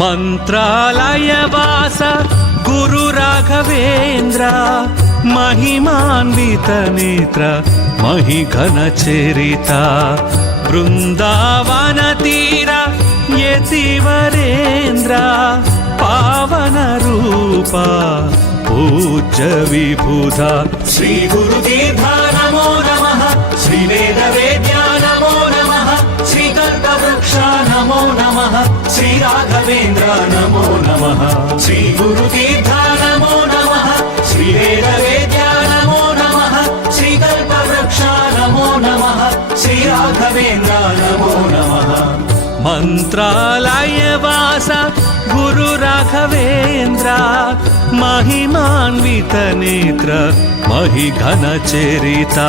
మంత్రాలయవాస గురు రాఘవేంద్ర महिमान्वित नेत्र महिघन चरित बृंदावन तीर यतिवरेन्द्र पावन रूपा पूज्य विबुधा श्री गुरुतीर्थ नमो नमः श्री वेद वेद्या नमो नमः श्री कल्पवृक्ष नमो नमः श्री राघवेन्द्र नमो नमः श्री गुरुतीर्थ नमो नमः श्री वेद वेद्या नमो नमः श्री कल्पवृक्ष नमो नमः श्री राघवेन्द्र नमो नमः मंत्रालयवास गुरु राघवेन्द्र महिमान्वित नेत्र महिघन चरिता।